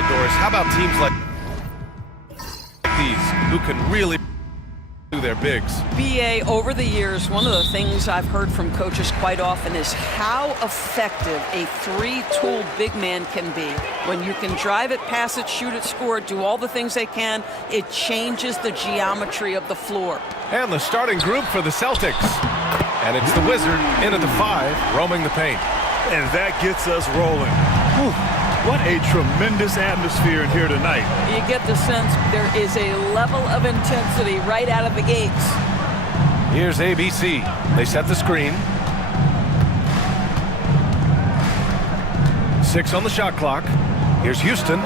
right, Doris, how about teams like these who can really do their bigs? BA, over the years, one of the things I've heard from coaches quite often is how effective a three-tool big man can be. When you can drive it, pass it, shoot it, score it, do all the things they can, it changes the geometry of the floor. And the starting group for the Celtics. And it's the Wizard in at the 5, roaming the paint. And that gets us rolling. Whew. What a tremendous atmosphere in here tonight. You get the sense there is a level of intensity right out of the gates. Here's ABC. They set the screen. 6 on the shot clock. Here's Houston.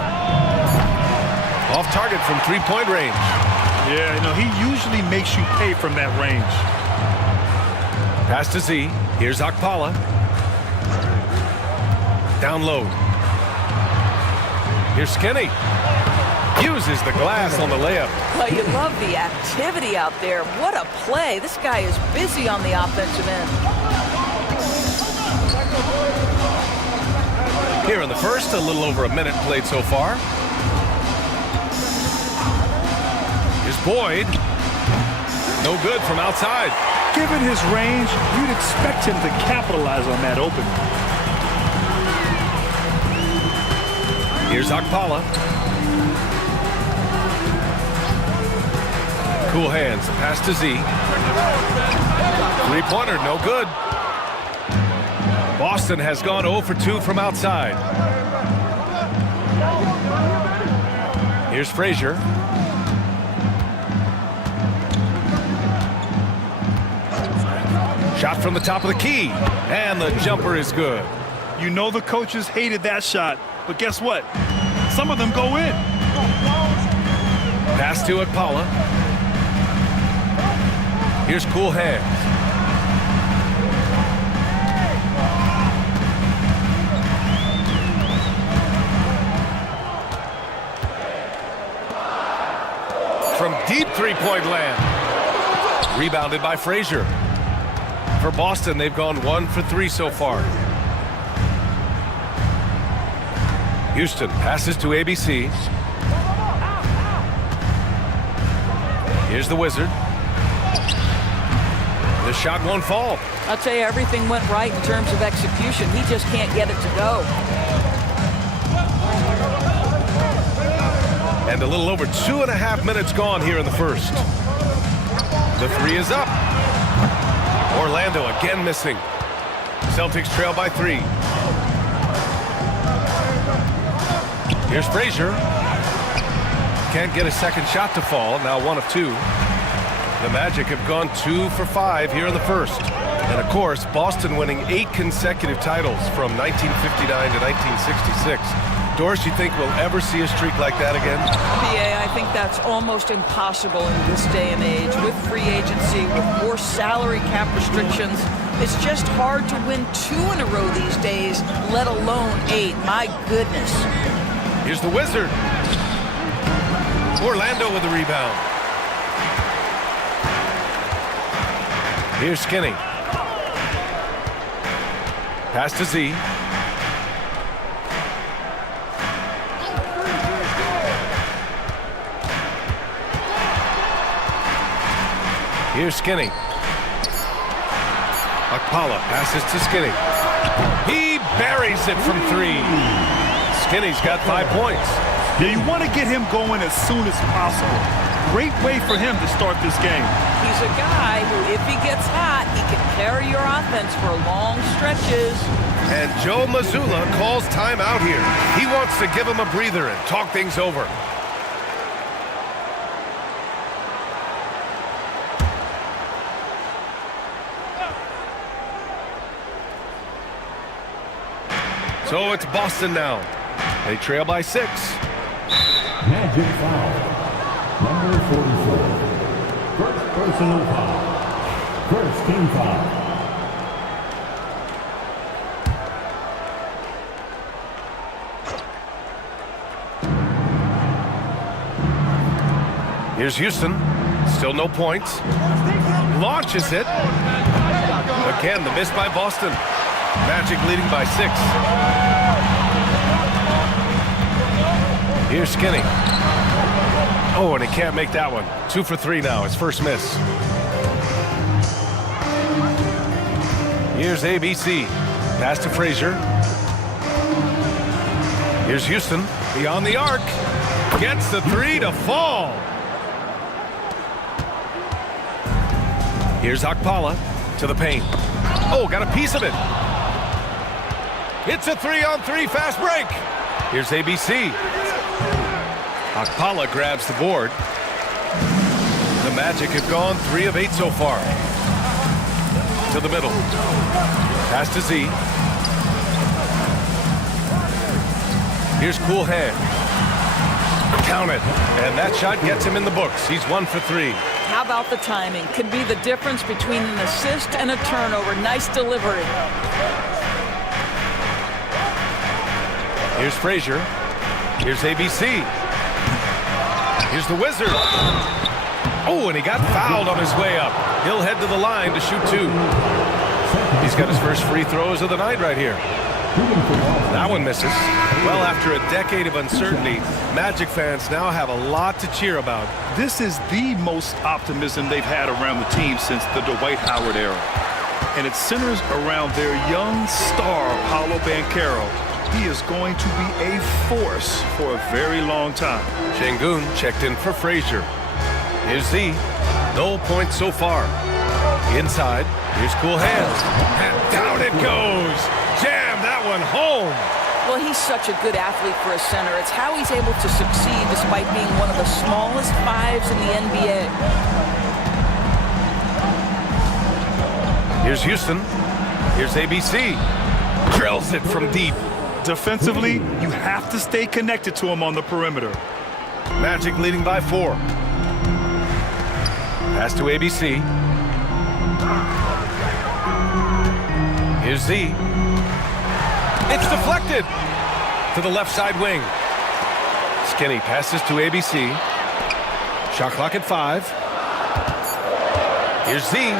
Off target from three-point range. Yeah, you know, he usually makes you pay from that range. Pass to Z. Here's Okpala. Down low. Here's Skinny. Uses the glass on the layup. Well, you love the activity out there. What a play. This guy is busy on the offensive end. Here in the first, a little over a minute played so far. Here's Boyd. No good from outside. Given his range, you'd expect him to capitalize on that opening. Here's Okpala. Cool hands. Pass to Z. Three-pointer, no good. Boston has gone 0 for 2 from outside. Here's Frazier. Shot from the top of the key. And the jumper is good. You know the coaches hated that shot, but guess what? Some of them go in. Pass to Okpala. Here's cool hands. From deep three-point land. Rebounded by Frazier. For Boston, they've gone 1 for 3 so far. Houston passes to ABC. Here's the Wizard. The shot won't fall. I'll tell you, everything went right in terms of execution. He just can't get it to go. And a little over 2.5 minutes gone here in the first. The 3 is up. Orlando again missing. Celtics trail by 3. Here's Frazier. Can't get a second shot to fall. Now 1 of 2. The Magic have gone 2 for 5 here in the first. And of course, Boston winning 8 consecutive titles from 1959 to 1966. Doris, you think we'll ever see a streak like that again? PA, I think that's almost impossible in this day and age. With free agency, with more salary cap restrictions, it's just hard to win 2 in a row these days, let alone 8. My goodness. Here's the Wizard. Orlando with the rebound. Here's Skinny. Pass to Z. Here's Skinny. Okpala passes to Skinny. He buries it from 3. Skinny's got 5 points. Yeah, you want to get him going as soon as possible. Great way for him to start this game. He's a guy who, if he gets hot, he can carry your offense for long stretches. And Joe Mazzulla calls timeout here. He wants to give him a breather and talk things over. So it's Boston now. They trail by 6. Magic foul. Number 44. First personal foul. First team foul. Here's Houston. Still no points. Launches it. Again, the miss by Boston. Magic leading by 6. Here's Skinny. Oh, and he can't make that one. 2 for 3 now, his first miss. Here's ABC. Pass to Frazier. Here's Houston. Beyond the arc. Gets the 3 to fall. Here's Akpala to the paint. Oh, got a piece of it. It's a 3-on-3 fast break. Here's ABC. Akpala grabs the board. The Magic have gone 3 of 8 so far. To the middle. Pass to Z. Here's Cool Hand. Count it. And that shot gets him in the books. He's 1 for 3. How about the timing? Could be the difference between an assist and a turnover. Nice delivery. Here's Frazier. Here's ABC. Here's the Wizard. Oh, and he got fouled on his way up. He'll head to the line to shoot 2. He's got his first free throws of the night right here. That one misses. Well, after a decade of uncertainty, Magic fans now have a lot to cheer about. This is the most optimism they've had around the team since the Dwight Howard era. And it centers around their young star, Paolo Banchero. He is going to be a force for a very long time. Şengün checked in for Frazier. Here's Z. No points so far. Inside. Here's Cool Hands. And down it goes. Jam that one home. Well, he's such a good athlete for a center. It's how he's able to succeed despite being one of the smallest 5s in the NBA. Here's Houston. Here's ABC. Drills it from deep. Defensively, you have to stay connected to him on the perimeter. Magic leading by 4. Pass to ABC. Here's Z. It's deflected to the left side wing. Skinny passes to ABC. Shot clock at 5. Here's Z.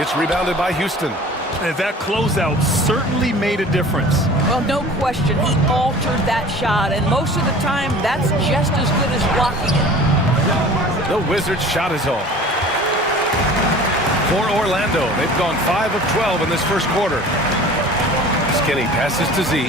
It's rebounded by Houston. And that closeout certainly made a difference. Well, no question. He altered that shot, and most of the time, that's just as good as blocking it. The Wizards' shot is off. For Orlando, they've gone 5 of 12 in this first quarter. Skinny passes to Z.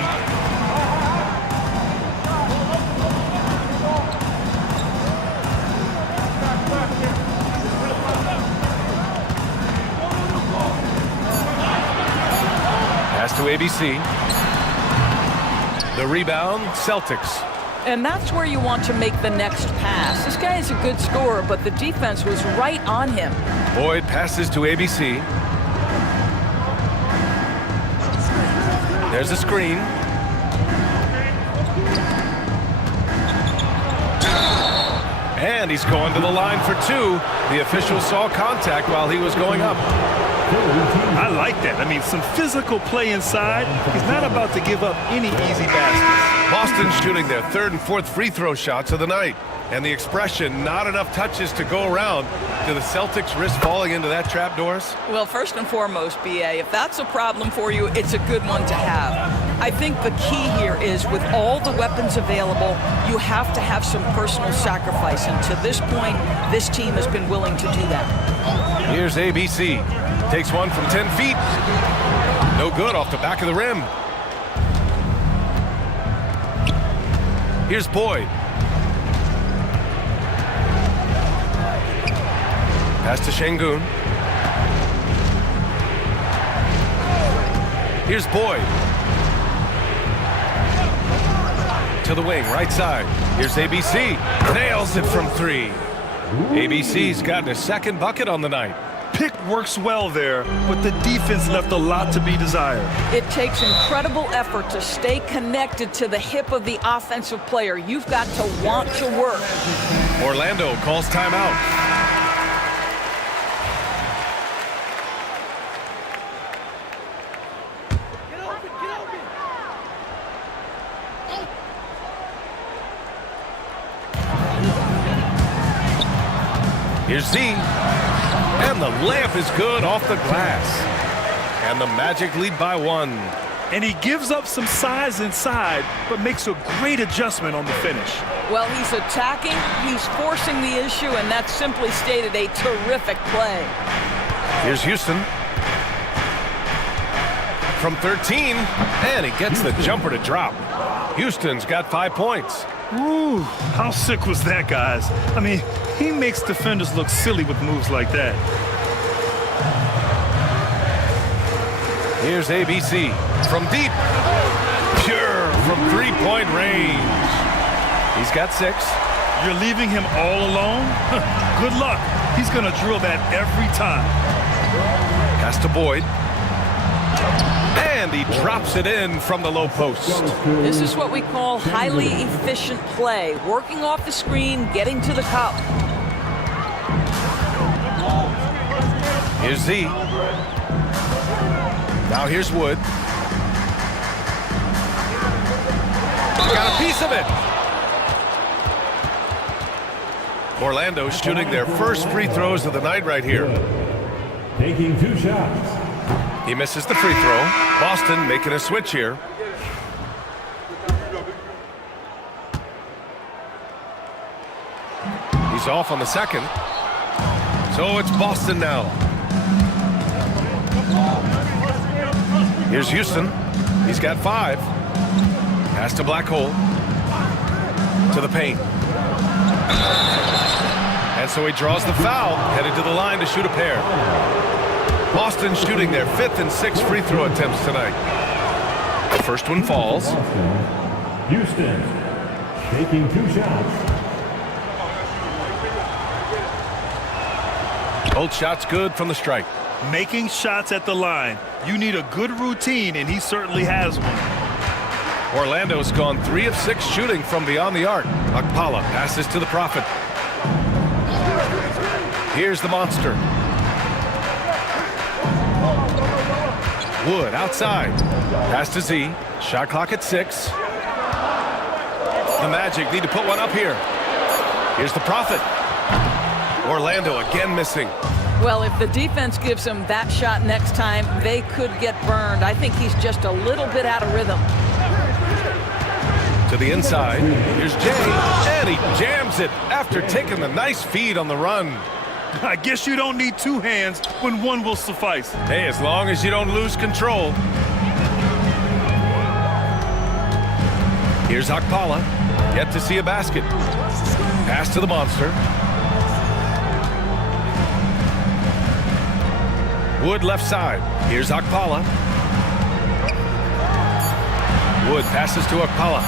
Pass to ABC. The rebound, Celtics. And that's where you want to make the next pass. This guy is a good scorer, but the defense was right on him. Boyd passes to ABC. There's a screen. And he's going to the line for 2. The official saw contact while he was going up. I like that. I mean, some physical play inside. He's not about to give up any easy baskets. Boston shooting their 3rd and 4th free throw shots of the night. And the expression, not enough touches to go around. Do the Celtics risk falling into that trap, Doris? Well, first and foremost, BA, if that's a problem for you, it's a good one to have. I think the key here is with all the weapons available, you have to have some personal sacrifice. And to this point, this team has been willing to do that. Here's ABC. Takes one from 10 feet. No good off the back of the rim. Here's Boyd. Pass to Şengün. Here's Boyd. To the wing, right side. Here's ABC. Nails it from 3. ABC's gotten a 2nd bucket on the night. Pick works well there, but the defense left a lot to be desired. It takes incredible effort to stay connected to the hip of the offensive player. You've got to want to work. Orlando calls timeout. Here's Z. And the layup is good off the glass. And the Magic lead by 1. And he gives up some size inside, but makes a great adjustment on the finish. Well, he's attacking, he's forcing the issue, and that's simply stated a terrific play. Here's Houston. From 13, and he gets the jumper to drop. Houston's got 5 points. Ooh, how sick was that, guys? I mean, he makes defenders look silly with moves like that. Here's ABC from deep. Pure from three-point range. He's got 6. You're leaving him all alone? Good luck. He's going to drill that every time. Pass to Boyd. And he drops it in from the low post. This is what we call highly efficient play. Working off the screen, getting to the cup. Here's Z. Now here's Wood. Got a piece of it. Orlando shooting their first free throws of the night right here. Taking 2 shots. He misses the free throw. Boston making a switch here. He's off on the second. So it's Boston now. Here's Houston. He's got 5. Pass to Black Hole. To the paint. And so he draws the foul, headed to the line to shoot a pair. Boston shooting their 5th and 6th free throw attempts tonight. The first one falls. Houston taking 2 shots. Both shots good from the stripe. Making shots at the line. You need a good routine, and he certainly has one. Orlando's gone 3 of 6 shooting from beyond the arc. Akpala passes to the Prophet. Here's the monster. Wood outside. Pass to Z. Shot clock at 6. The Magic need to put one up here. Here's the Prophet. Orlando again missing. Well, if the defense gives him that shot next time, they could get burned. I think he's just a little bit out of rhythm. To the inside. Here's Jay. And he jams it after taking the nice feed on the run. I guess you don't need 2 hands when one will suffice. Hey, as long as you don't lose control. Here's Akpala. Yet to see a basket. Pass to the monster. Wood left side. Here's Akpala. Wood passes to Akpala.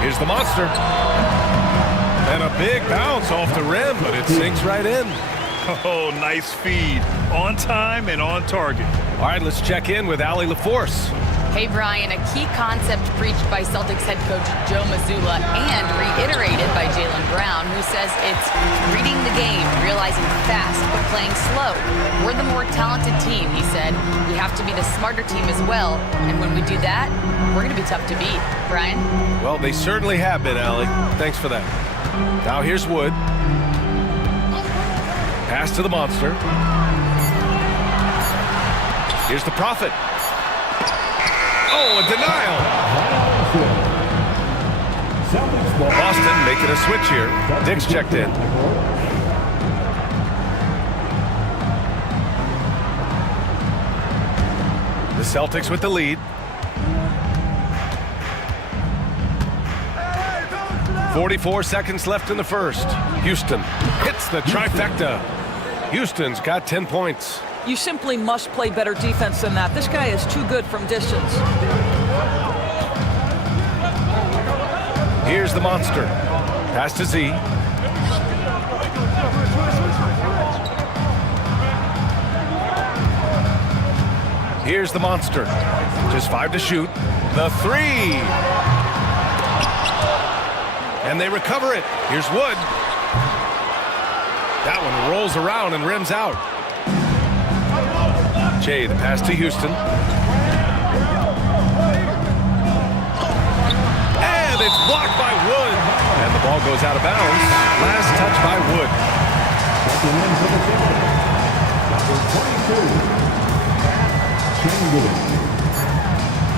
Here's the monster. And a big bounce off the rim, but it sinks right in. Oh, nice feed. On time and on target. All right, let's check in with Allie LaForce. Hey, Brian, a key concept preached by Celtics head coach Joe Mazzulla and reiterated by Jaylen Brown, who says it's reading the game, realizing fast, but playing slow. We're the more talented team, he said. We have to be the smarter team as well, and when we do that, we're going to be tough to beat. Brian? Well, they certainly have been, Allie. Thanks for that. Now here's Wood. Pass to the monster. Here's the Prophet. Oh, a denial. Boston making a switch here. Dick's checked in. The Celtics with the lead. 44 seconds left in the first. Houston hits the trifecta. Houston's got 10 points. You simply must play better defense than that. This guy is too good from distance. Here's the monster. Pass to Z. Here's the monster. Just 5 to shoot. The 3. And they recover it. Here's Wood. That one rolls around and rims out. Jay, the pass to Houston. And it's blocked by Wood. And the ball goes out of bounds. Last touch by Wood.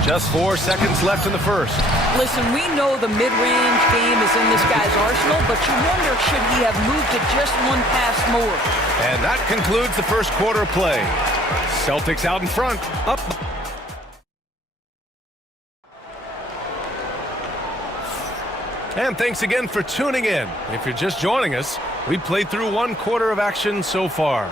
Just 4 seconds left in the first. Listen, we know the mid-range game is in this guy's arsenal, but you wonder, should he have moved it just one pass more? And that concludes the first quarter of play. Celtics out in front, up. And thanks again for tuning in. If you're just joining us, we played through 1 quarter of action so far.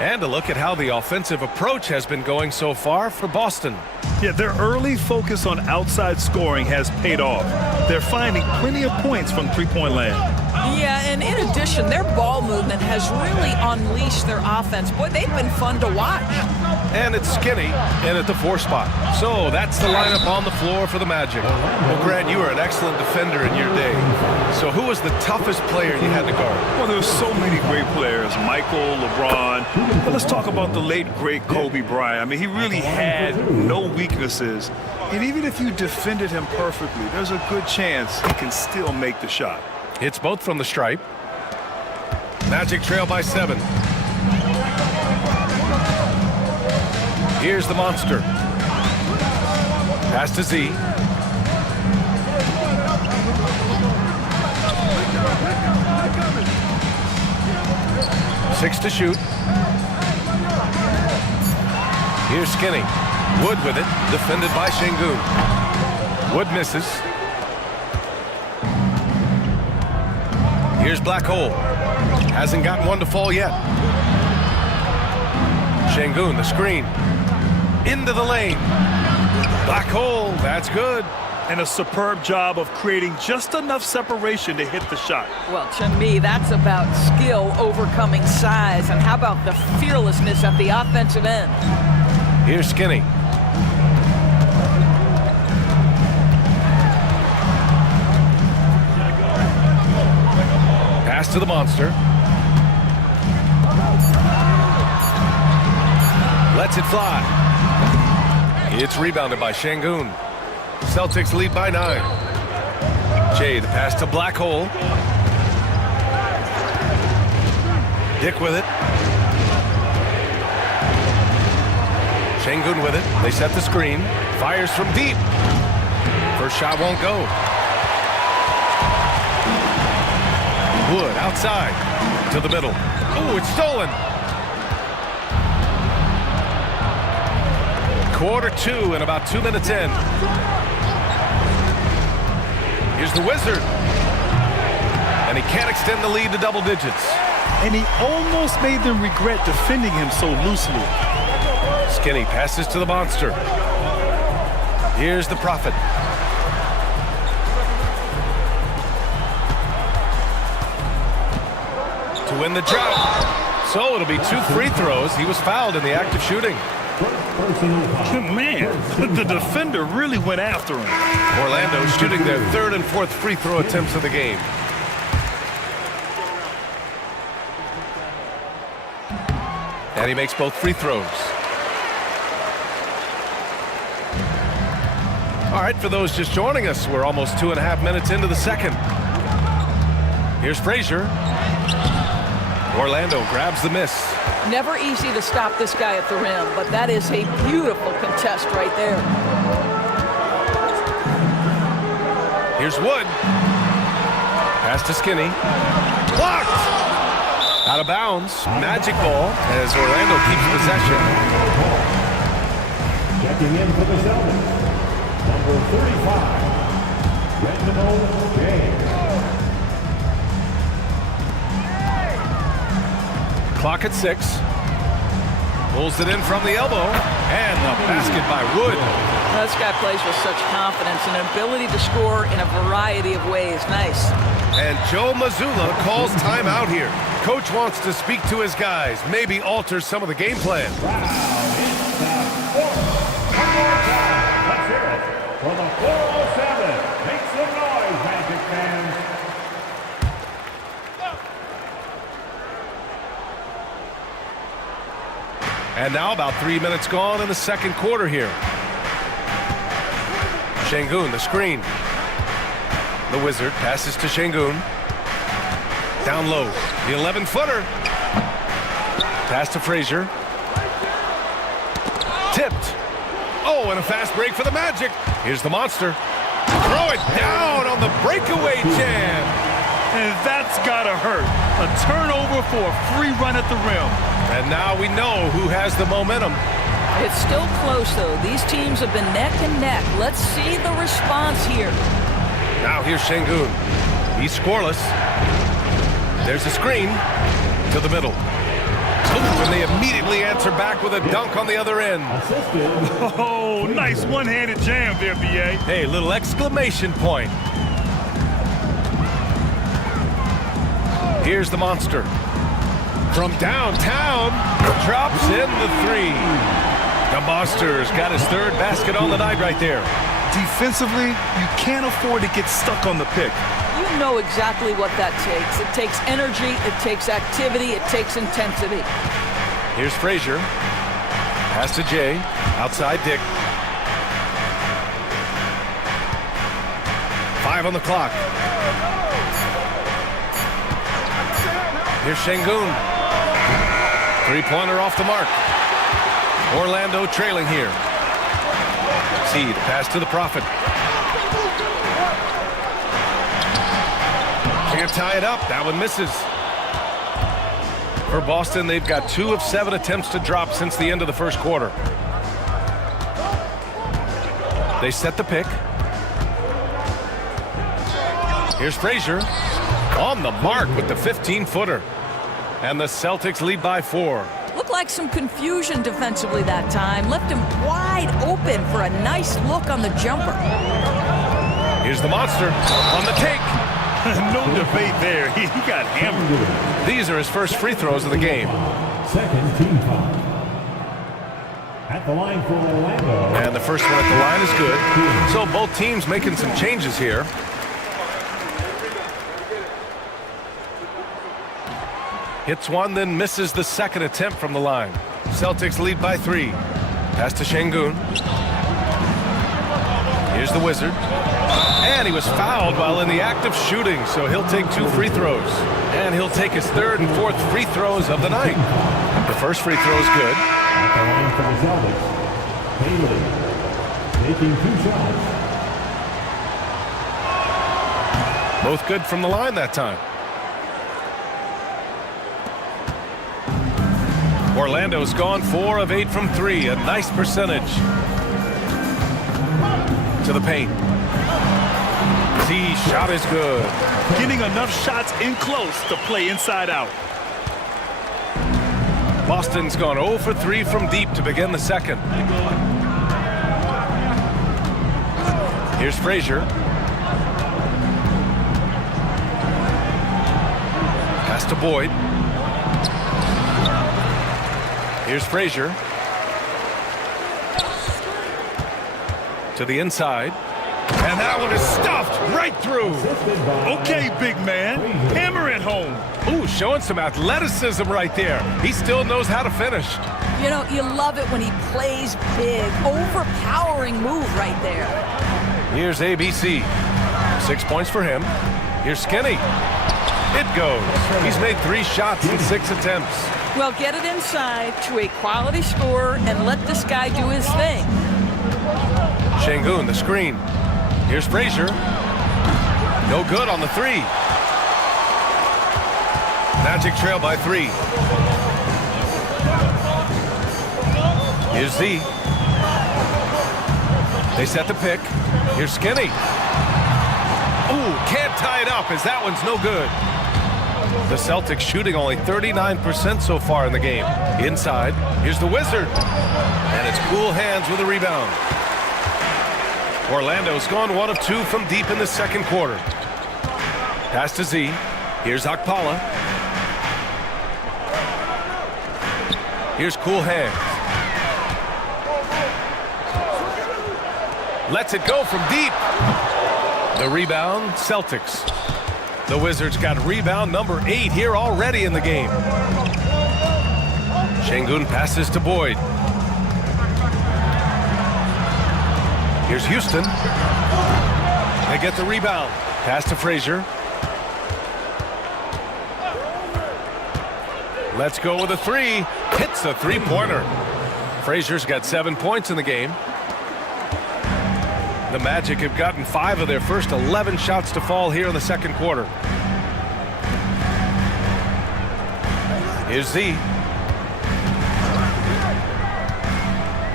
And a look at how the offensive approach has been going so far for Boston. Yeah, their early focus on outside scoring has paid off. They're finding plenty of points from three-point land. Yeah, and in addition, their ball movement has really unleashed their offense. Boy, they've been fun to watch. And it's Skinny in at the 4 spot. So that's the lineup on the floor for the Magic. Well, Grant, you were an excellent defender in your day. So who was the toughest player you had to guard? Well, there's so many great players, Michael, LeBron. But let's talk about the late, great Kobe Bryant. I mean, he really had no weaknesses. And even if you defended him perfectly, there's a good chance he can still make the shot. It's both from the stripe. Magic trail by 7. Here's the monster. Pass to Z. Six to shoot. Here's Skinny. Wood with it, defended by Şengün. Wood misses. Here's Black Hole. Hasn't gotten one to fall yet. Şengün, the screen. Into the lane. Black Hole, that's good. And a superb job of creating just enough separation to hit the shot. Well, to me, that's about skill overcoming size. And how about the fearlessness at the offensive end? Here's Skinny. Pass to the monster. Lets it fly. It's rebounded by Şengün. Celtics lead by 9. Jay, the pass to Black Hole. Dick with it. Şengün with it. They set the screen. Fires from deep. First shot won't go. Wood outside to the middle. Oh, it's stolen. Quarter 2 and about 2 minutes in. Here's the Wizard. And he can't extend the lead to double digits. And he almost made them regret defending him so loosely. Skinny passes to the monster. Here's the Prophet. To win the drought. So it'll be 2 free throws. He was fouled in the act of shooting. Man, the defender really went after him. Orlando shooting their 3rd and 4th free throw attempts of the game. And he makes both free throws. All right, for those just joining us, we're almost 2.5 minutes into the second. Here's Frazier. Orlando grabs the miss. Never easy to stop this guy at the rim, but that is a beautiful contest right there. Here's Wood. Pass to Skinny. Blocked! Out of bounds. Magic ball as Orlando keeps possession. Checking in for the Celtics, number 35, Reginald James. Clock at 6. Pulls it in from the elbow. And the basket by Wood. This guy plays with such confidence and an ability to score in a variety of ways. Nice. And Joe Mazzulla calls timeout here. Coach wants to speak to his guys, maybe alter some of the game plan. Wow, it's the fourth. One more time. Let's hear it for the 407. Make some noise, Magic fans. And now about 3 minutes gone in the second quarter here. Şengün, the screen. The Wizard passes to Şengün. Down low, the 11-footer. Pass to Frazier. Tipped. Oh, and a fast break for the Magic. Here's the Monster. Throw it down on the breakaway jam. And that's gotta hurt. A turnover for a free run at the rim. And now we know who has the momentum. It's still close, though. These teams have been neck and neck. Let's see the response here. Now here's Şengün. He's scoreless. There's a screen to the middle. Ooh, and they immediately answer back with a dunk on the other end. Oh, nice one-handed jam there, B.A. Hey, little exclamation point. Here's the Monster. From downtown, drops in the three. The Monster's got his third basket on the night right there. Defensively, you can't afford to get stuck on the pick. You know exactly what that takes. It takes energy, it takes activity, it takes intensity. Here's Frazier. Pass to Jay. Outside Dick. 5 on the clock. Here's Şengün. Three-pointer off the mark. Orlando trailing here. See the pass to the Prophet. Can't tie it up. That one misses. For Boston, they've got 2 of 7 attempts to drop since the end of the first quarter. They set the pick. Here's Frazier. On the mark with the 15-footer. And the Celtics lead by 4. Looked like some confusion defensively that time. Left him wide open for a nice look on the jumper. Here's the Monster on the take. No debate there. He got hammered. These are his first free throws of the game. Second team foul. At the line for Orlando. And the first one at the line is good. So both teams making some changes here. Hits one, then misses the second attempt from the line. Celtics lead by 3. Pass to Şengün. Here's the Wizard. And he was fouled while in the act of shooting, so he'll take 2 free throws. And he'll take his 3rd and 4th free throws of the night. The first free throw is good. At the line for the Celtics. Bailey taking 2 shots. Both good from the line that time. Orlando's gone 4 of 8 from 3. A nice percentage. To the paint. Z shot is good. Getting enough shots in close to play inside out. Boston's gone 0 for 3 from deep to begin the second. Here's Frazier. Pass to Boyd. Here's Frazier. To the inside. And that one is stuffed right through. Okay, big man. Hammer it home. Ooh, showing some athleticism right there. He still knows how to finish. You know, you love it when he plays big. Overpowering move right there. Here's ABC. 6 points for him. Here's Skinny. It goes. He's made 3 shots in 6 attempts. Well, get it inside to a quality scorer and let this guy do his thing. Şengün, the screen. Here's Frazier. No good on the 3. Magic trail by 3. Here's Z. They set the pick. Here's Skinny. Ooh, can't tie it up as that one's no good. The Celtics shooting only 39% so far in the game. Inside, here's the Wizard. And it's cool hands with a rebound. Orlando's gone 1 of 2 from deep in the second quarter. Pass to Z. Here's Akpala. Here's cool hands. Lets it go from deep. The rebound, Celtics. The Wizards got rebound number 8 here already in the game. Şengün passes to Boyd. Here's Houston. They get the rebound. Pass to Frazier. Let's go with a 3. Hits the 3-pointer. Frazier's got 7 points in the game. The Magic have gotten 5 of their first 11 shots to fall here in the second quarter. Here's Z.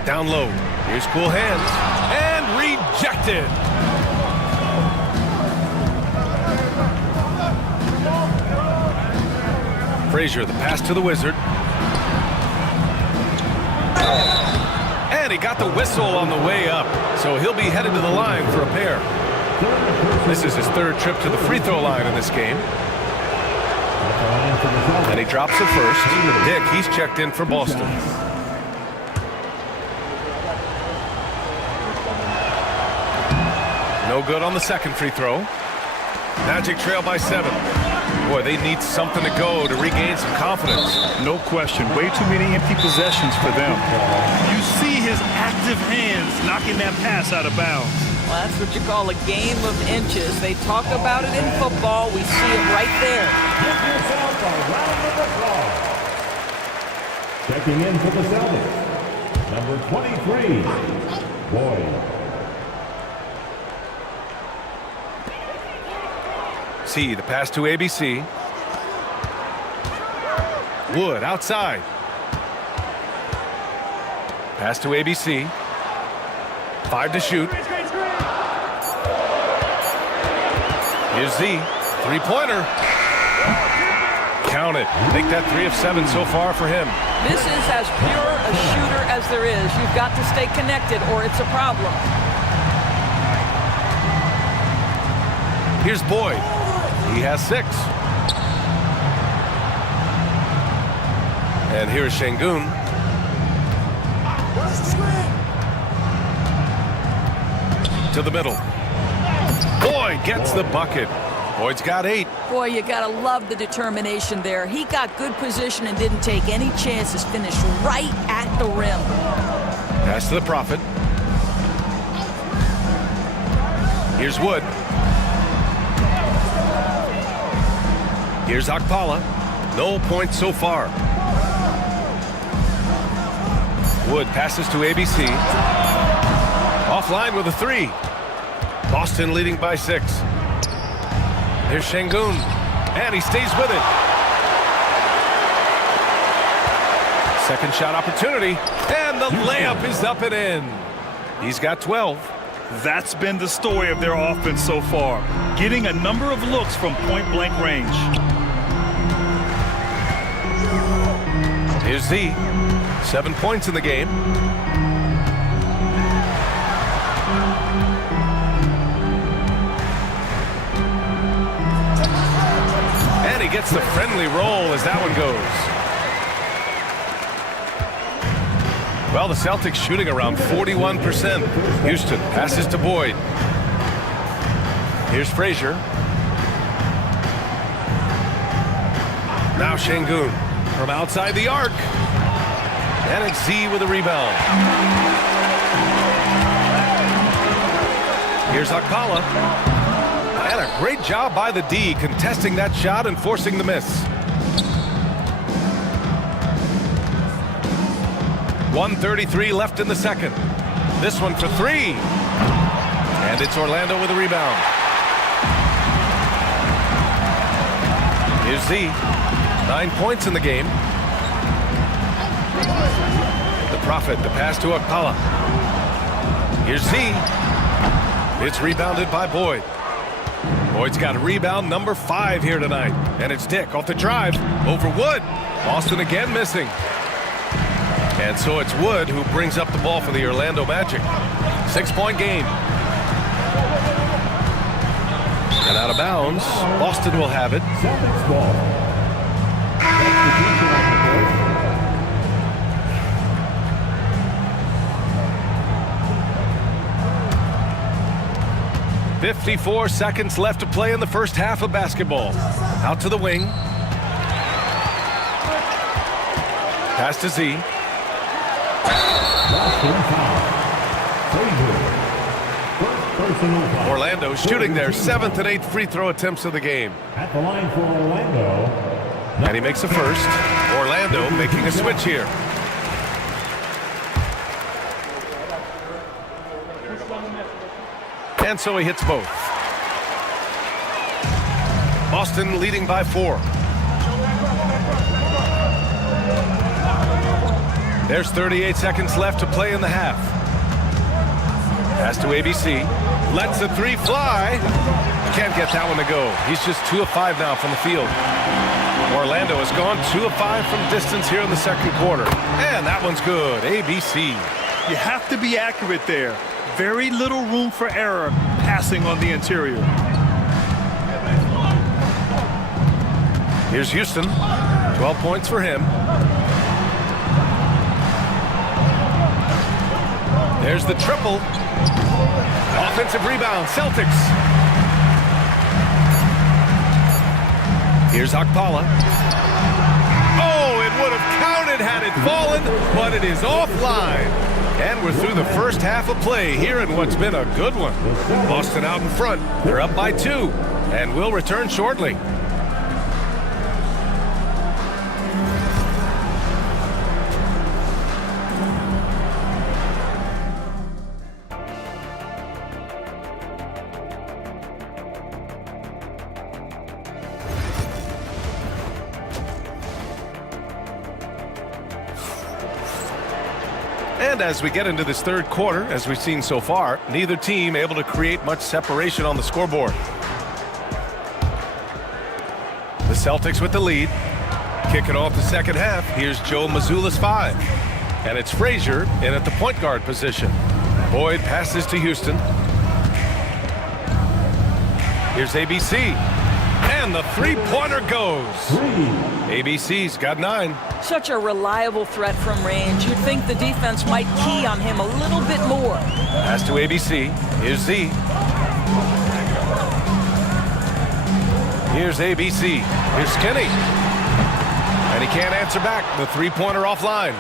Down low. Here's cool hands. And rejected. Frazier, the pass to the Wizard. And he got the whistle on the way up, so he'll be headed to the line for a pair. This is his 3rd trip to the free throw line in this game. And he drops the first. Dick, he's checked in for Boston. No good on the second free throw. Magic trail by 7. Boy, they need something to go to regain some confidence. No question. Way too many empty possessions for them. You see his active hands knocking that pass out of bounds. Well, that's what you call a game of inches. They talk about it in football. We see it right there. Give yourself a round of applause. Checking in for the Celtics, number 23, Boyd. See the pass to ABC. Wood outside. Pass to ABC. 5 to shoot. Here's Z. 3-pointer. Count it. Make that 3 of 7 so far for him. This is as pure a shooter as there is. You've got to stay connected or it's a problem. Here's Boyd. He has 6. And here's Şengün. To the middle. Boyd gets the bucket. Boyd's got 8. Boy, you gotta love the determination there. He got good position and didn't take any chances. Finished right at the rim. Pass to the Prophet. Here's Wood. Here's Akpala. No points so far. Wood passes to ABC. Offline with a 3. Boston leading by 6. Here's Şengün. And he stays with it. Second shot opportunity. And the layup is up and in. He's got 12. That's been the story of their offense so far. Getting a number of looks from point-blank range. Here's Z. 7 points in the game. And he gets the friendly roll as that one goes. Well, the Celtics shooting around 41%. Houston passes to Boyd. Here's Frazier. Now Şengün from outside the arc. And it's Z with a rebound. Here's Akpala. And a great job by the D contesting that shot and forcing the miss. 1:33 left in the second. This one for 3. And it's Orlando with a rebound. Here's Z. 9 points in the game. The Prophet, the pass to Akpala. Here's Z. It's rebounded by Boyd. Boyd's got a rebound number 5 here tonight. And it's Dick off the drive over Wood. Boston again missing. And so it's Wood who brings up the ball for the Orlando Magic. 6-point game. And out of bounds, Boston will have it. Celtics ball. Substitution on the court. 54 seconds left to play in the first half of basketball. Out to the wing. Pass to Z. Boston foul. Frazier. First personal foul. Orlando shooting their 7th and 8th free throw attempts of the game. At the line for Orlando. And he makes a first. Orlando making a switch here. And so he hits both. Boston leading by 4. There's 38 seconds left to play in the half. Pass to ABC. Lets the 3 fly. Can't get that one to go. He's just 2 of 5 now from the field. Orlando has gone 2 of 5 from distance here in the second quarter. And that one's good. ABC. You have to be accurate there. Very little room for error passing on the interior. Here's Houston. 12 points for him. There's the triple. Offensive rebound, Celtics. Here's Okpala. Oh, it would have counted had it fallen, but it is offline. And we're through the first half of play here in what's been a good one. Boston out in front. They're up by 2, and we'll return shortly. And as we get into this third quarter, as we've seen so far, neither team able to create much separation on the scoreboard. The Celtics with the lead. Kicking off the second half, here's Joe Mazzulla's 5. And it's Frazier in at the point guard position. Boyd passes to Houston. Here's ABC. And the three-pointer goes. ABC's got 9. Such a reliable threat from range. You'd think the defense might key on him a little bit more. Pass to ABC. Here's Z. Here's ABC. Here's Skinny. And he can't answer back. The three-pointer offline.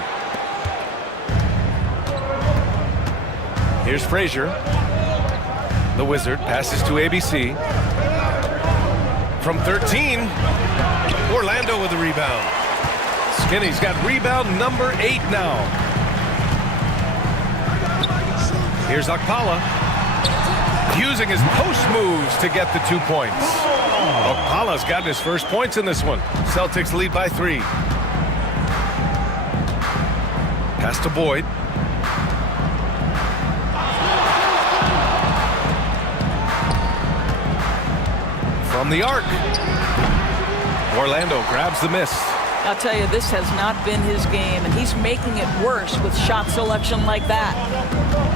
Here's Frazier. The Wizard passes to ABC. From 13, Orlando with the rebound. Skinny's got rebound number 8 now. Here's Okpala. Using his post moves to get the 2 points. Okpala's gotten his first points in this one. Celtics lead by 3. Pass to Boyd. From the arc. Orlando grabs the miss. I'll tell you, this has not been his game, and he's making it worse with shot selection like that.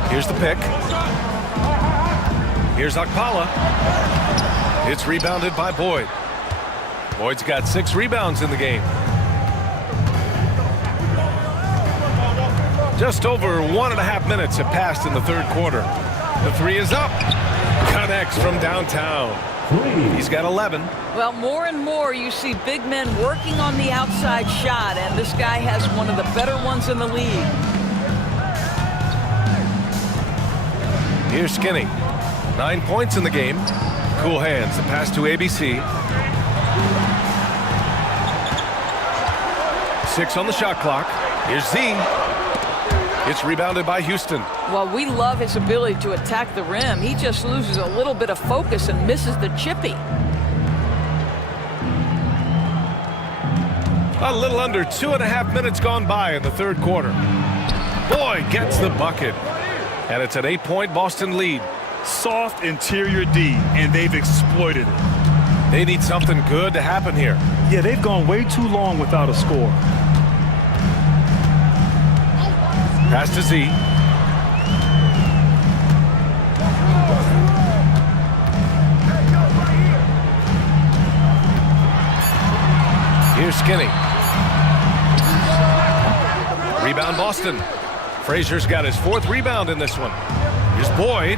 Here's the pick. Here's Okpala. It's rebounded by Boyd. Boyd's got 6 rebounds in the game. Just over 1.5 minutes have passed in the third quarter. The 3 is up. Connects from downtown. He's got 11. Well, more and more you see big men working on the outside shot, and this guy has one of the better ones in the league. Here's Skinny. 9 points in the game. Cool hands. The pass to ABC. 6 on the shot clock. Here's Z. It's rebounded by Houston. Well, we love his ability to attack the rim. He just loses a little bit of focus and misses the chippy. A little under 2.5 minutes gone by in the third quarter. Boyd gets the bucket. And it's an 8-point Boston lead. Soft interior D, and they've exploited it. They need something good to happen here. Yeah, they've gone way too long without a score. Pass to Z. Here's Skinny. Rebound Boston. Frazier's got his 4th rebound in this one. Here's Boyd.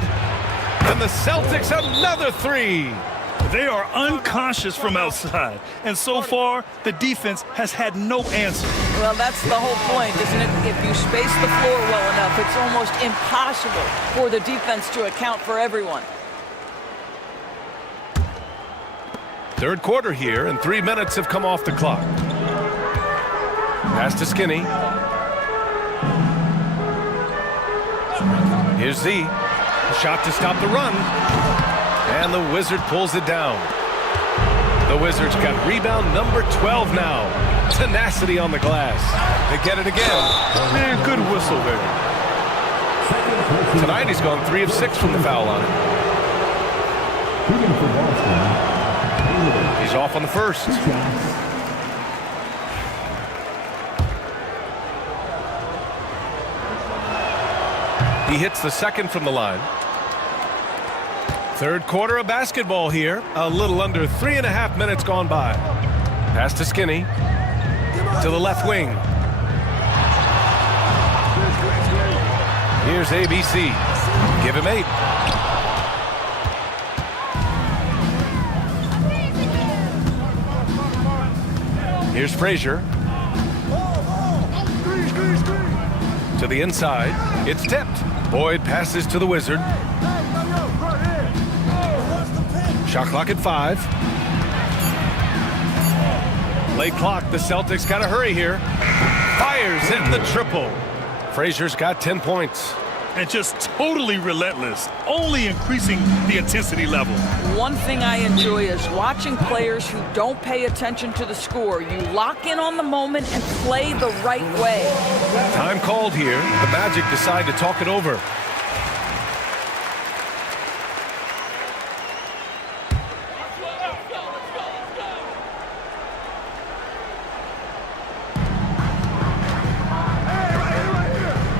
And the Celtics another 3. They are unconscious from outside, and so far the defense has had no answer. Well, that's the whole point, isn't it? If you space the floor well enough, it's almost impossible for the defense to account for everyone. Third quarter here, and 3 minutes have come off the clock. Pass to Skinny. Here's Z. Shot to stop the run. And the Wizard pulls it down. The Wizards got rebound number 12 now. Tenacity on the glass. They get it again. Man, good whistle there. Tonight he's gone 3 of 6 from the foul line. He's off on the first. He hits the second from the line. Third quarter of basketball here. A little under 3.5 minutes gone by. Pass to Skinny. To the left wing. Here's ABC. Give him 8. Here's Frazier. To the inside. It's tipped. Boyd passes to the Wizard. Shot clock at 5. Late clock. The Celtics got to hurry here. Fires in the triple. Frazier's got 10 points. And just totally relentless, only increasing the intensity level. One thing I enjoy is watching players who don't pay attention to the score. You lock in on the moment and play the right way. Time called here. The Magic decide to talk it over.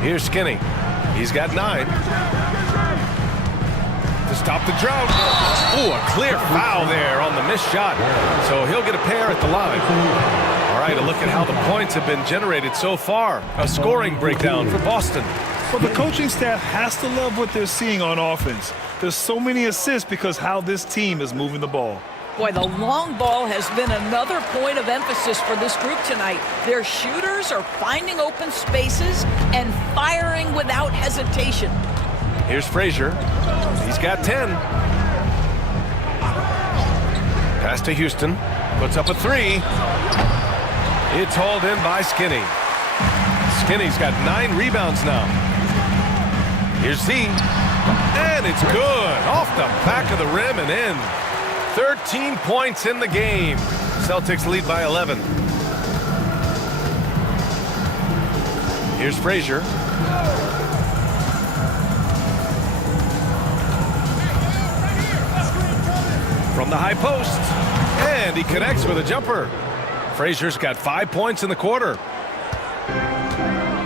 Here's Skinny. He's got 9. To stop the drought. Ooh, a clear foul there on the missed shot. So he'll get a pair at the line. All right, a look at how the points have been generated so far. A scoring breakdown for Boston. Well, the coaching staff has to love what they're seeing on offense. There's so many assists because how this team is moving the ball. Boy, the long ball has been another point of emphasis for this group tonight. Their shooters are finding open spaces and firing without hesitation. Here's Frazier. He's got 10. Pass to Houston. Puts up a 3. It's hauled in by Skinny. Skinny's got 9 rebounds now. Here's Z. And it's good. Off the back of the rim and in. 13 points in the game. Celtics lead by 11. Here's Frazier. From the high post. And he connects with a jumper. Frazier's got 5 points in the quarter.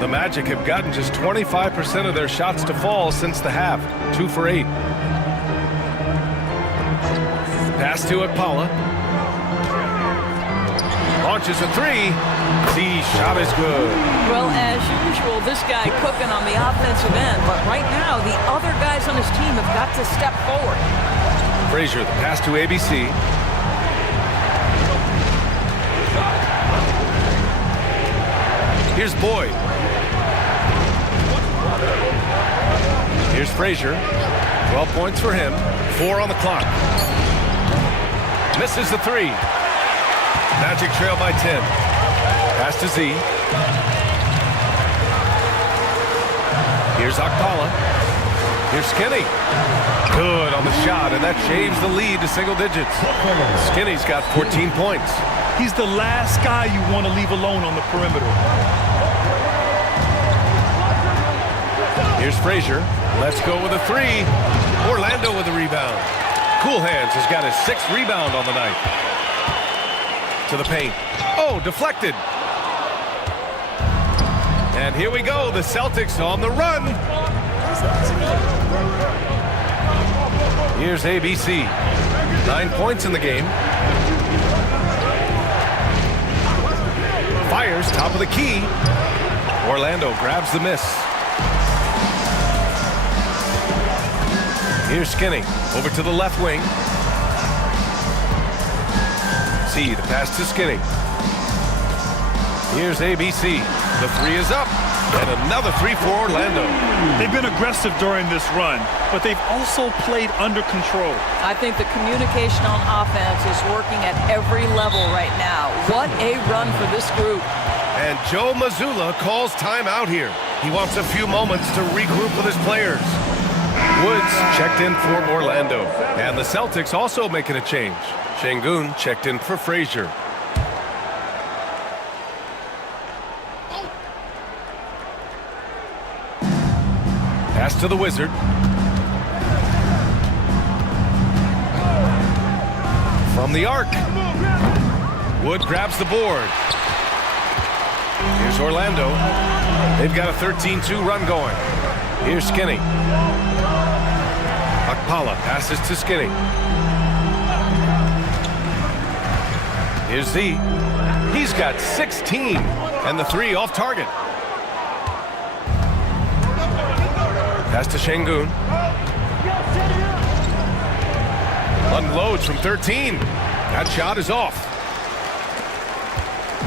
The Magic have gotten just 25% of their shots to fall since the half. 2 for 8. Pass to Akpala. Launches a 3. The shot is good. Well, as usual, this guy cooking on the offensive end. But right now, the other guys on his team have got to step forward. Frazier, the pass to ABC. Here's Boyd. Here's Frazier. 12 points for him. 4 on the clock. Misses the 3. Magic trail by 10. Pass to Z. Here's Akpala. Here's Skinny. Good on the shot, and that shaves the lead to single digits. Skinny's got 14 points. He's the last guy you want to leave alone on the perimeter. Here's Frazier. Let's go with a 3. Orlando with the rebound. Cool Hands has got his 6th rebound on the night. To the paint. Oh, deflected. And here we go. The Celtics on the run. Here's ABC. 9 points in the game. Fires top of the key. Orlando grabs the miss. Here's Skinny. Over to the left wing. C, the pass to Skinny. Here's ABC. The 3 is up. And another 3 for Orlando. They've been aggressive during this run, but they've also played under control. I think the communication on offense is working at every level right now. What a run for this group. And Joe Mazzulla calls timeout here. He wants a few moments to regroup with his players. Woods checked in for Orlando. And the Celtics also making a change. Şengün checked in for Frazier. Pass to the Wizard. From the arc. Wood grabs the board. Here's Orlando. They've got a 13-2 run going. Here's Skinny. Akpala passes to Skinny. Here's Z. He's got 16. And the 3 off target. Pass to Şengün. Unloads from 13. That shot is off.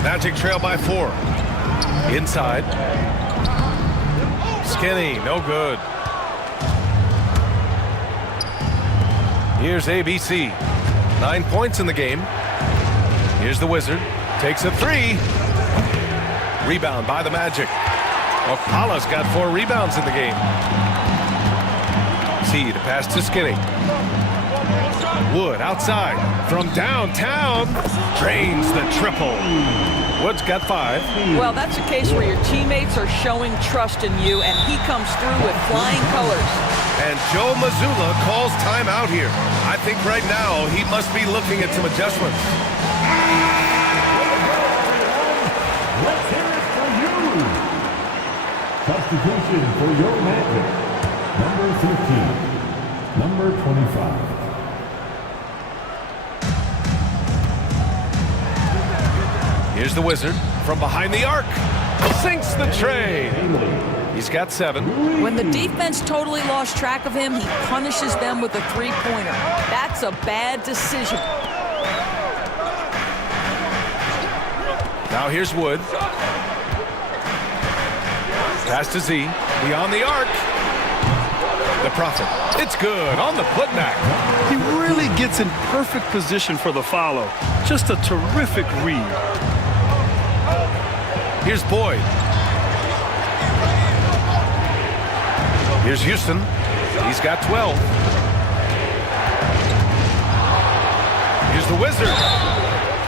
Magic trail by 4. Inside. Skinny, no good. Here's ABC. 9 points in the game. Here's the Wizard. Takes a 3. Rebound by the Magic. Okpala's got 4 rebounds in the game. C to pass to Skinny. Wood outside from downtown. Drains the triple. Wood's got 5. Well, that's a case where your teammates are showing trust in you, and he comes through with flying colors. And Joe Mazzulla calls timeout here. I think right now he must be looking at some adjustments. Let's hear it for you. Substitution for your Magic. Number 13. Number 25. Here's the Wizard from behind the arc. Sinks the tray. He's got 7. When the defense totally lost track of him, he punishes them with a 3-pointer. That's a bad decision. Now here's Wood. Pass to Z. Beyond the arc. The Prophet. It's good on the putback. He really gets in perfect position for the follow. Just a terrific read. Here's Boyd. Here's Houston. He's got 12. Here's the Wizard.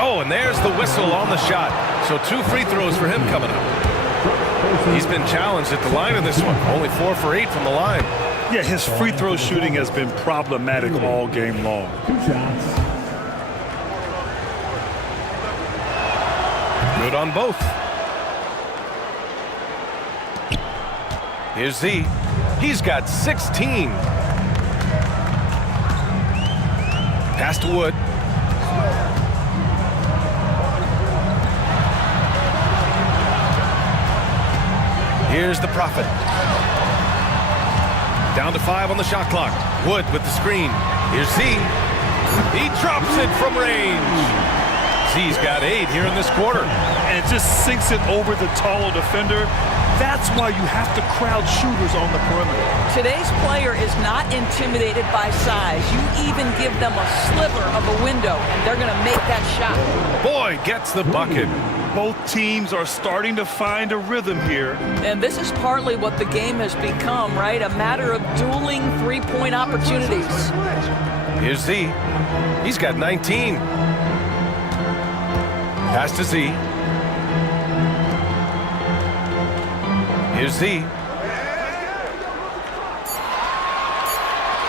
Oh, and there's the whistle on the shot. So 2 free throws for him coming up. He's been challenged at the line in this one. Only 4 for 8 from the line. Yeah, his free throw shooting has been problematic all game long. 2 shots. Good on both. Here's Z. He's got 16. Pass to Wood. Here's the Prophet. Down to 5 on the shot clock. Wood with the screen. Here's Z. He drops it from range. Z's got 8 here in this quarter. And it just sinks it over the taller defender. That's why you have to crowd shooters on the perimeter. Today's player is not intimidated by size. You even give them a sliver of a window, and they're going to make that shot. Boy gets the bucket. Both teams are starting to find a rhythm here. And this is partly what the game has become, right? A matter of dueling 3-point opportunities. Here's Z. He's got 19. Pass to Z. Here's Z.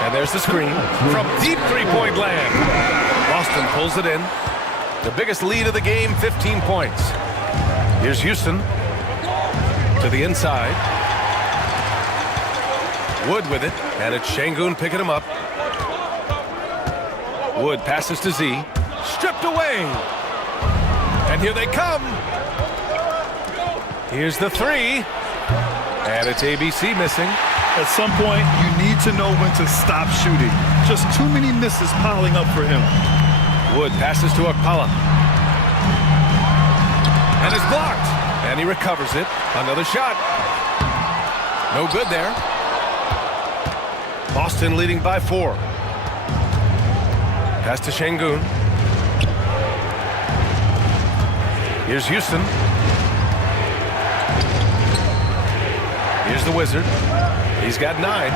And there's the screen from deep 3-point land. Boston pulls it in. The biggest lead of the game, 15 points. Here's Houston to the inside. Wood with it, and it's Şengün picking him up. Wood passes to Z. Stripped away. And here they come. Here's the 3. And it's ABC missing. At some point, you need to know when to stop shooting. Just too many misses piling up for him. Wood passes to Akpala. And it's blocked. And he recovers it. Another shot. No good there. Boston leading by 4. Pass to Şengün. Here's Houston. Here's the Wizard. He's got 9.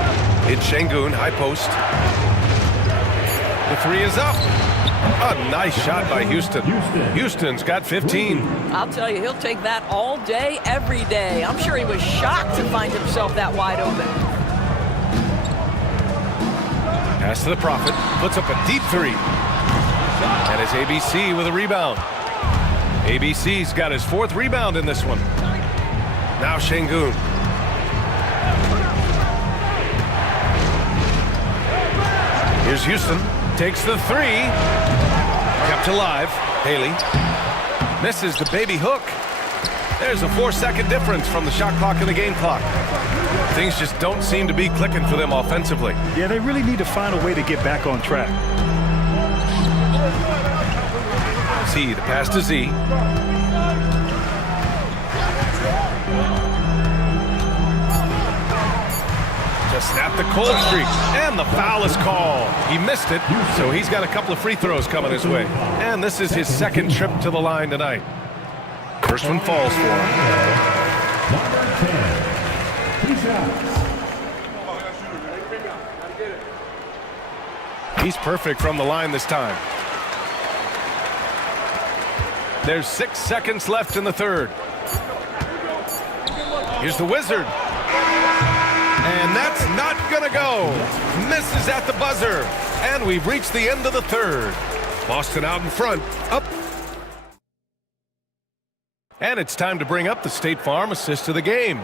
It's Şengün, high post. The 3 is up. A nice shot by Houston. Houston's got 15. I'll tell you, he'll take that all day, every day. I'm sure he was shocked to find himself that wide open. Pass to the Prophet, puts up a deep 3. And it's ABC with a rebound. ABC's got his 4th rebound in this one. Now Şengün. Here's Houston, takes the 3. Kept alive, Haley. Misses the baby hook. There's a 4-second difference from the shot clock and the game clock. Things just don't seem to be clicking for them offensively. Yeah, they really need to find a way to get back on track. C, the pass to Z. To snap the cold streak, and the foul is called. He missed it, so he's got a couple of free throws coming his way. And this is his 2nd trip to the line tonight. First one falls for him. Number 10. 2 shots. He's perfect from the line this time. There's 6 seconds left in the 3rd. Here's the Wizard. And that's not gonna go. Misses at the buzzer. And we've reached the end of the 3rd. Boston out in front, up. And it's time to bring up the State Farm assist of the game.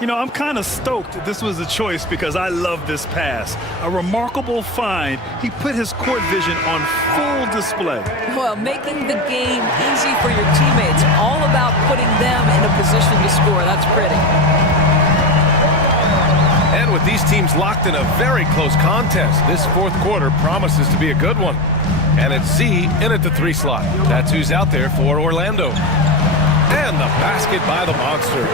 You know, I'm kind of stoked this was a choice because I love this pass. A remarkable find. He put his court vision on full display. Well, making the game easy for your teammates. All about putting them in a position to score. That's pretty. And with these teams locked in a very close contest, this 4th quarter promises to be a good one. And it's Z in at the 3 slot. That's who's out there for Orlando. And the basket by the Monster.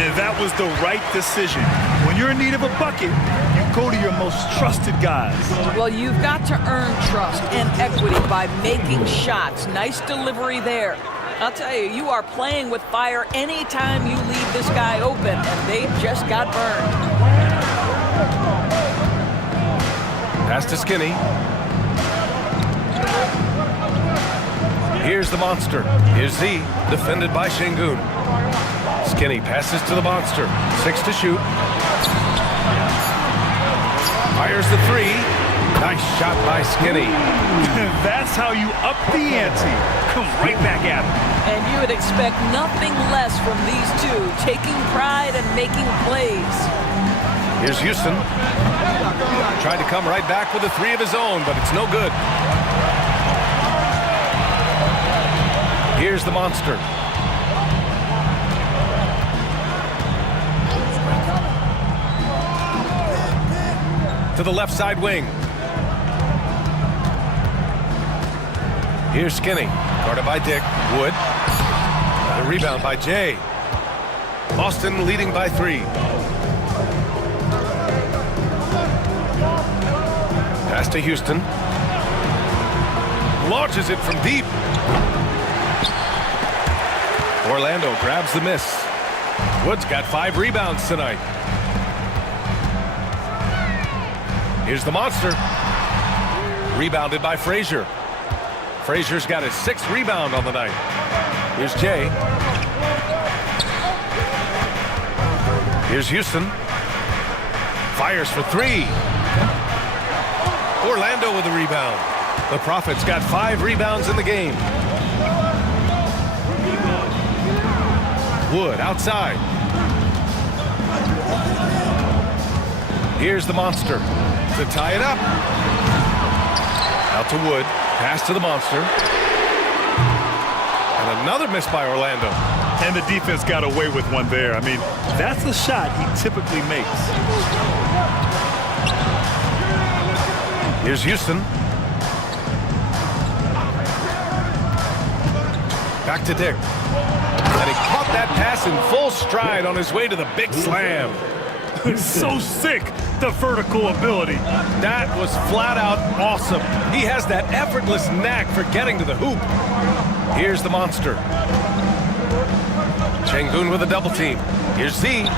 And that was the right decision. When you're in need of a bucket, you go to your most trusted guys. Well, you've got to earn trust and equity by making shots. Nice delivery there. I'll tell you, you are playing with fire anytime you leave this guy open, and they just got burned. Pass to Skinny. Here's the Monster. Here's Z, defended by Şengün. Skinny passes to the Monster. 6 to shoot. Fires the 3. Nice shot by Skinny. That's how you up the ante. Come right back at him. And you would expect nothing less from these two, taking pride and making plays. Here's Houston. Tried to come right back with a 3 of his own, but it's no good. Here's the Monster. To the left side wing. Here's Skinny. Guarded by Dick. Wood. The rebound by Jay. Boston leading by 3. Pass to Houston. Launches it from deep. Orlando grabs the miss. Wood's got 5 rebounds tonight. Here's the Monster. Rebounded by Frazier. Frazier's got his 6th rebound on the night. Here's Jay. Here's Houston. Fires for 3. Orlando with a rebound. The Prophet's got 5 rebounds in the game. Wood outside. Here's the Monster to tie it up. Out to Wood. Pass to the Monster. And another miss by Orlando. And the defense got away with one there. I mean, that's a shot he typically makes. Here's Houston. Back to Dick. And he caught that pass in full stride on his way to the big slam. So sick, the vertical ability. That was flat out awesome. He has that effortless knack for getting to the hoop. Here's the Monster. Şengün with a double team. Here's Z.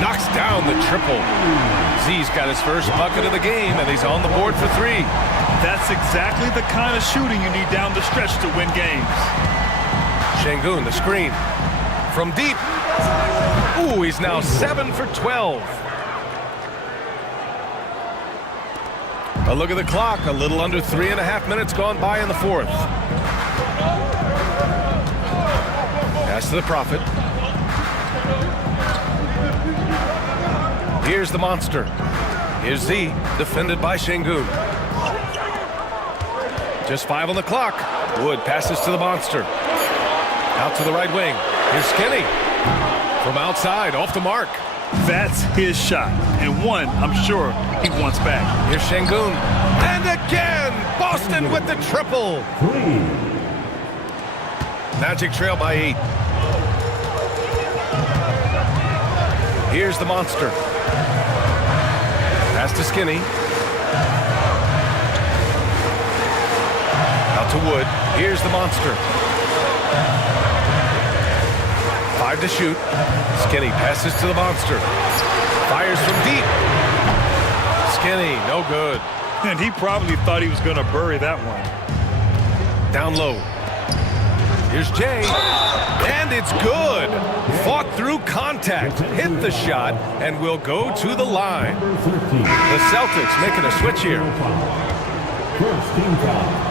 Knocks down the triple. Z's got his first bucket of the game, and he's on the board for 3. That's exactly the kind of shooting you need down the stretch to win games. Şengün, the screen. From deep. Ooh, he's now 7 for 12. A look at the clock. A little under 3.5 minutes gone by in the 4th. Pass to the Prophet. Here's the monster. Here's Z, defended by Şengün. Just 5 on the clock. Wood passes to the monster. Out to the right wing. Here's Skinny. From outside, off the mark. That's his shot, and one I'm sure he wants back. Here's Şengün. And again, Boston with the triple. 3. Magic trail by 8. Here's the monster. Pass to Skinny. Out to Wood. Here's the monster. 5 to shoot. Skinny passes to the monster. Fires from deep. Skinny, no good. And he probably thought he was going to bury that one. Down low. Here's Jay. And it's good. Fought through contact. Hit the shot and will go to the line. The Celtics making a switch here. First team foul.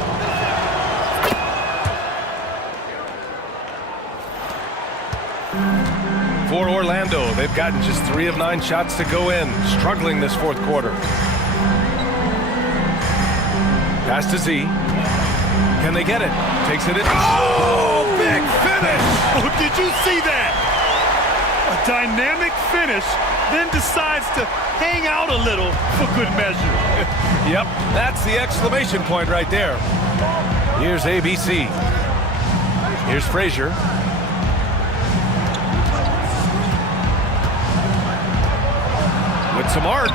For Orlando, they've gotten just 3 of 9 shots to go in. Struggling this 4th quarter. Pass to Z. Can they get it? Takes it in. Oh, big finish! Oh, did you see that? A dynamic finish, then decides to hang out a little for good measure. Yep, that's the exclamation point right there. Here's ABC. Here's Frazier. With some arc.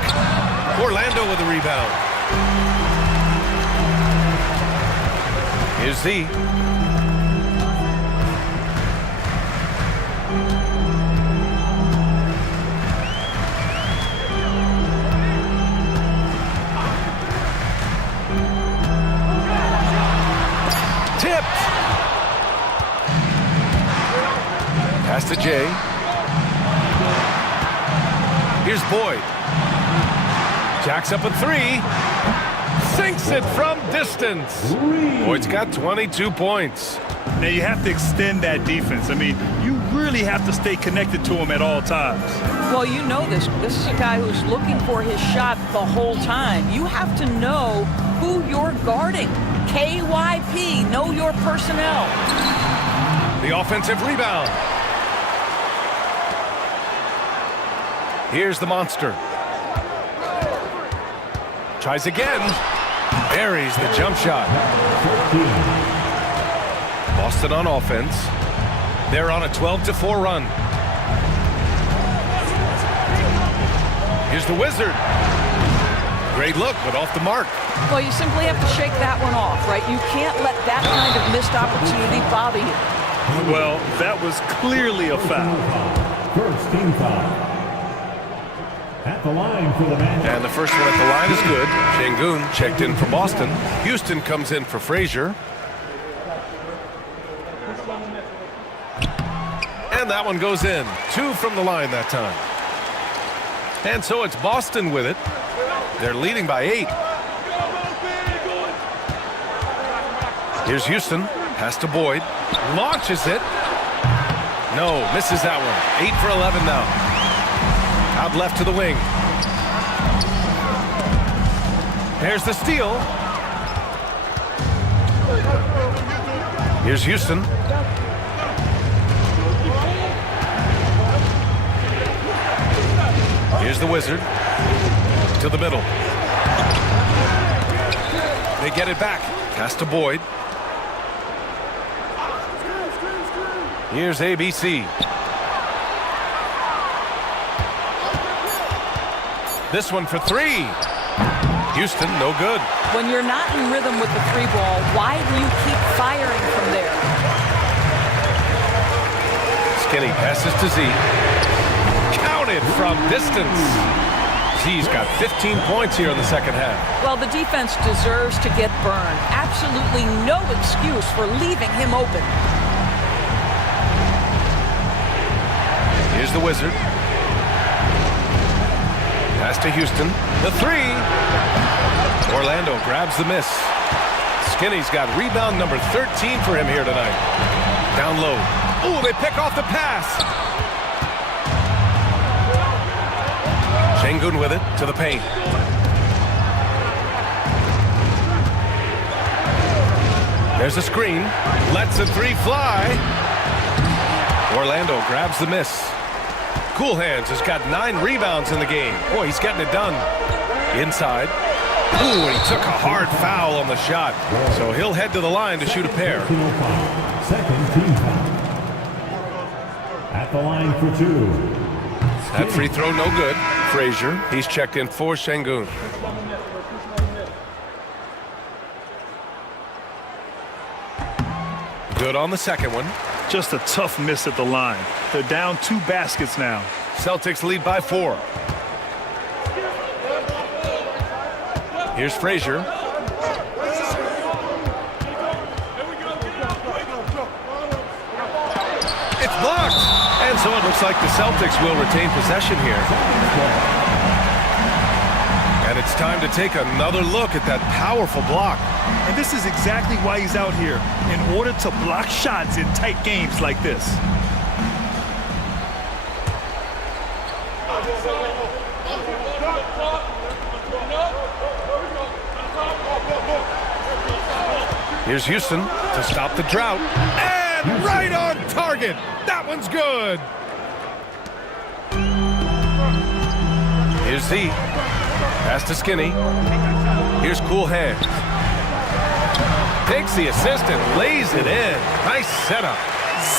Orlando with a rebound. Here's Z. Tipped. Pass to Jay. Here's Boyd. Jacks up a 3. Sinks it from distance. Boyd's got 22 points. Now you have to extend that defense. I mean, you really have to stay connected to him at all times. Well, you know this. This is a guy who's looking for his shot the whole time. You have to know who you're guarding. KYP, know your personnel. The offensive rebound. Here's the monster. Tries again. Buries the jump shot. Boston on offense. They're on a 12-4 run. Here's the Wizard. Great look, but off the mark. Well, you simply have to shake that one off, right? You can't let that kind of missed opportunity bother you. Well, that was clearly a foul. First team foul. At the line for the Magic. And the first one at the line is good. Şengün checked in for Boston. Houston comes in for Frazier. And that one goes in. 2 from the line that time. And so it's Boston with it. They're leading by 8. Here's Houston. Pass to Boyd. Launches it. No, misses that one. 8 for 11 now. Out left to the wing. Here's the steal. Here's Houston. Here's the Wizard. To the middle. They get it back. Pass to Boyd. Here's ABC. This one for 3. Houston, no good. When you're not in rhythm with the 3 ball, why do you keep firing from there? Skinny passes to Z. Count counted from distance. Z's got 15 points here in the second half. Well, the defense deserves to get burned. Absolutely no excuse for leaving him open. Here's the Wizard. Pass to Houston. The three. Orlando grabs the miss. Skinny's got rebound number 13 for him here tonight. Down low. Ooh, they pick off the pass. Şengün with it to the paint. There's a screen. Lets the three fly. Orlando grabs the miss. Cool Hands has got 9 rebounds in the game. Boy, he's getting it done. Inside. Ooh, he took a hard foul on the shot. So he'll head to the line to shoot a pair. Second team foul. At the line for 2. That free throw no good. Frazier, he's checked in for Şengün. Good on the second one. Just a tough miss at the line. They're down 2 baskets now. Celtics lead by 4. Here's Frazier. It's blocked. And so it looks like the Celtics will retain possession here. And it's time to take another look at that powerful block. And this is exactly why he's out here, in order to block shots in tight games like this. Here's Houston to stop the drought. And right on target. That one's good. Here's Z. Pass to Skinny. Here's Cool Hands. Takes the assist and lays it in. Nice setup.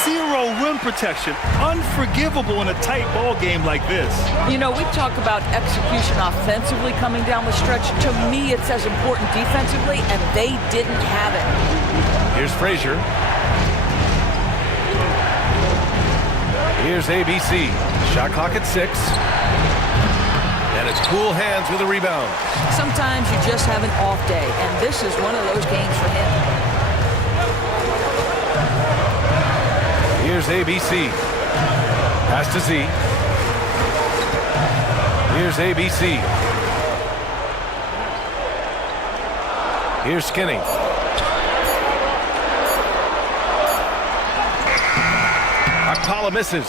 0 rim protection. Unforgivable in a tight ball game like this. You know, we talk about execution offensively coming down the stretch. To me, it's as important defensively, and they didn't have it. Here's Frazier. Here's ABC. Shot clock at 6. And it's Cool Hands with a rebound. Sometimes you just have an off day, and this is one of those games for him. Here's ABC. Pass to Z. Here's ABC. Here's Skinny. Akpala misses.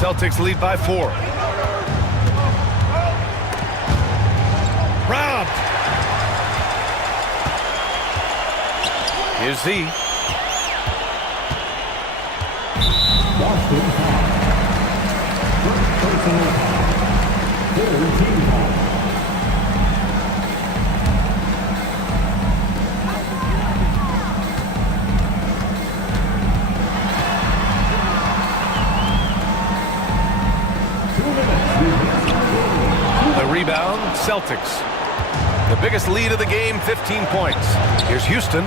Celtics lead by 4. Robbed. Here's Z. Boston foul. First personal foul. Third team foul. The rebound, Celtics. The biggest lead of the game, 15 points. Here's Houston.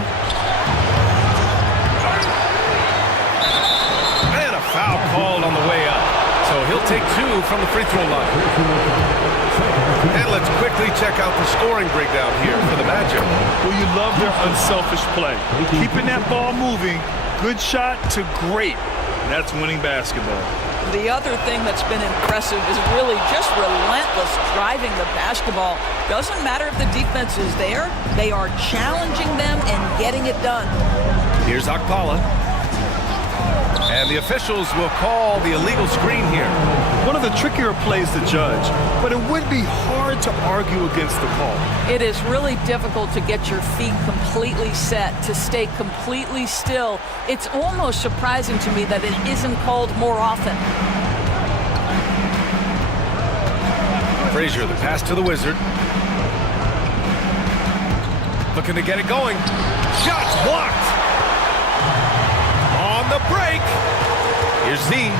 And a foul called on the way up. So he'll take 2 from the free throw line. And let's quickly check out the scoring breakdown here for the Magic. Well, you love their unselfish play. Keeping that ball moving, good shot to great. That's winning basketball. The other thing that's been impressive is really just relentless driving the basketball. Doesn't matter if the defense is there, they are challenging them and getting it done. Here's Akpala. And the officials will call the illegal screen here. One of the trickier plays to judge, but it would be hard to argue against the call. It is really difficult to get your feet completely set, to stay completely still. It's almost surprising to me that it isn't called more often. Frazier, the pass to the Wizard. Looking to get it going. Shots blocked. On the break. Here's Z.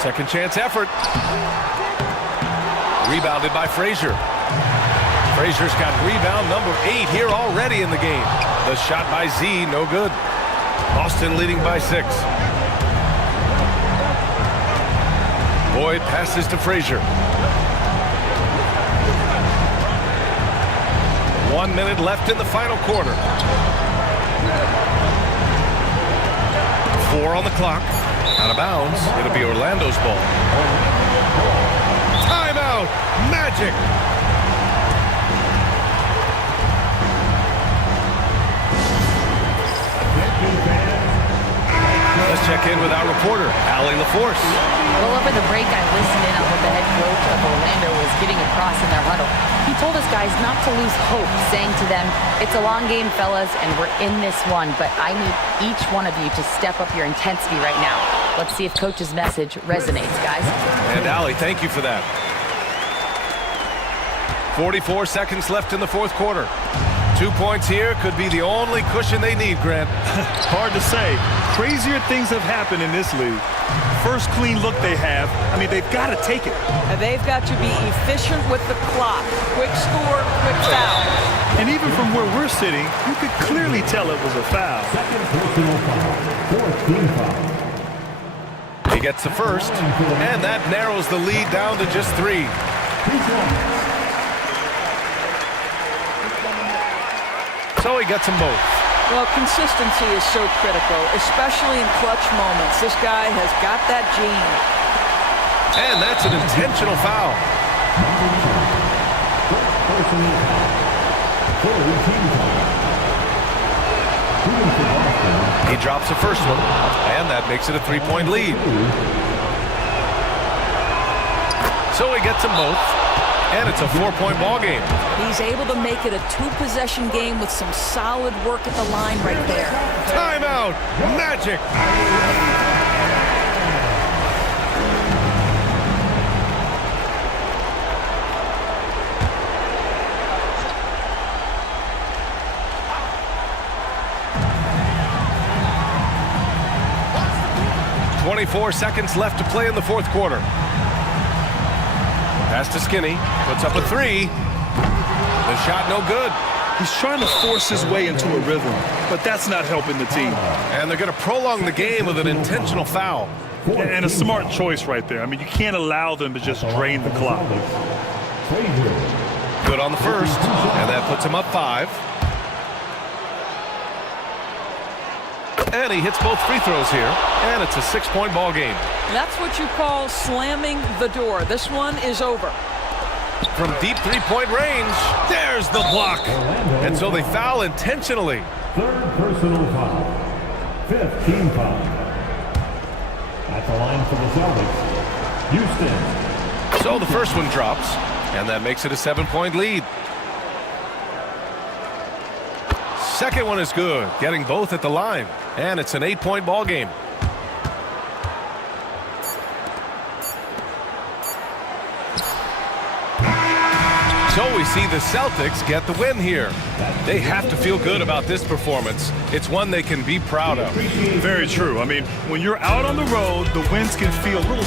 Second chance effort. Rebounded by Frazier. Frazier's got rebound number 8 here already in the game. The shot by Z, no good. Boston leading by 6. Boyd passes to Frazier. 1 minute left in the final quarter. 4 on the clock. Out of bounds. It'll be Orlando's ball. Timeout. Magic. Let's check in with our reporter, Allie LaForce. Well, over the break, I listened in on what the head coach of Orlando was getting across in their huddle. He told his guys not to lose hope, saying to them, "It's a long game, fellas, and we're in this one, but I need each one of you to step up your intensity right now." Let's see if Coach's message resonates, guys. And Allie, thank you for that. 44 seconds left in the fourth quarter. 2 points here could be the only cushion they need, Grant. Hard to say. Crazier things have happened in this league. First clean look they have. I mean, they've got to take it. And they've got to be efficient with the clock. Quick score, quick foul. And even from where we're sitting, you could clearly tell it was a foul. Second personal foul. Fourth team foul. He gets the first, and that narrows the lead down to just 3. So he gets them both. Well, consistency is so critical, especially in clutch moments. This guy has got that gene. And that's an intentional foul. Personal foul. Third team foul. Shooting for Boston. He drops the first one, and that makes it a 3-point lead. So he gets them both, and it's a 4-point ball game. He's able to make it a 2-possession game with some solid work at the line right there. Timeout! Magic! 24 seconds left to play in the fourth quarter. Pass to Skinny, puts up a 3. The shot no good. He's trying to force his way into a rhythm, but that's not helping the team. And they're going to prolong the game with an intentional foul. And a smart choice right there. I mean, you can't allow them to just drain the clock. Good on the first, and that puts him up 5. And he hits both free throws here, and it's a 6-point ball game. That's what you call slamming the door. This one is over. From deep 3-point range, there's the block. And so they foul intentionally. Third personal foul. Fifth team foul. At the line for the Celtics, Houston. So the first one drops, and that makes it a 7-point lead. Second one is good, getting both at the line, and it's an 8-point ball game. So we see the Celtics get the win here. They have to feel good about this performance. It's one they can be proud of. Very true. I mean, when you're out on the road, the wins can feel a little